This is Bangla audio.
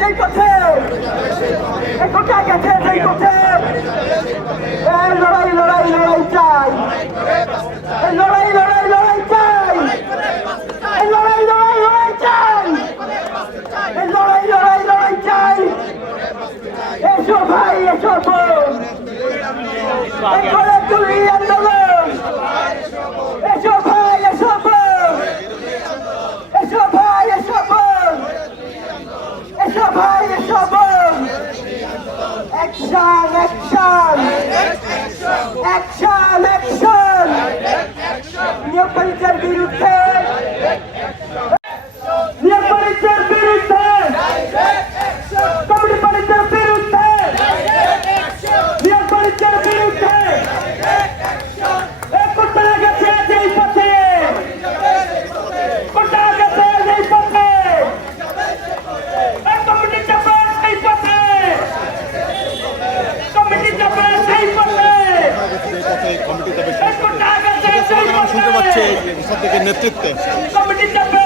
যেই পথে কোটা গেছে যেই পথে লড়াই লড়াই লড়াই চাই লড়াই লড়াই লড়াই চাই লড়াই লড়াই লড়াই চাই লড়াই লড়াই লড়াই চাই এসো ভাই এসো বোন তুলি আন্দোলন এসো ভাই এসো বোন এসো ভাই এসো বোন এসো ভাই এসো বোন অ্যাকশন অ্যাকশন অ্যাকশন অ্যাকশন নিয়োগ পরীক্ষার বিরুদ্ধে নিয়োগ পরীক্ষার বিরুদ্ধে কমিটি পরীক্ষার বিরুদ্ধে নিয়োগ পরীক্ষার বিরুদ্ধে কোটা গেছে যেই পথে কোটা গেছে যেই পথে কমিটি চাপে সেই পথে কমিটি চাপে সেই পথে কমিটি যাবে কোটা গেছে সেই পথে শুনতে পাচ্ছে নেতৃত্বে কমিটি চাপে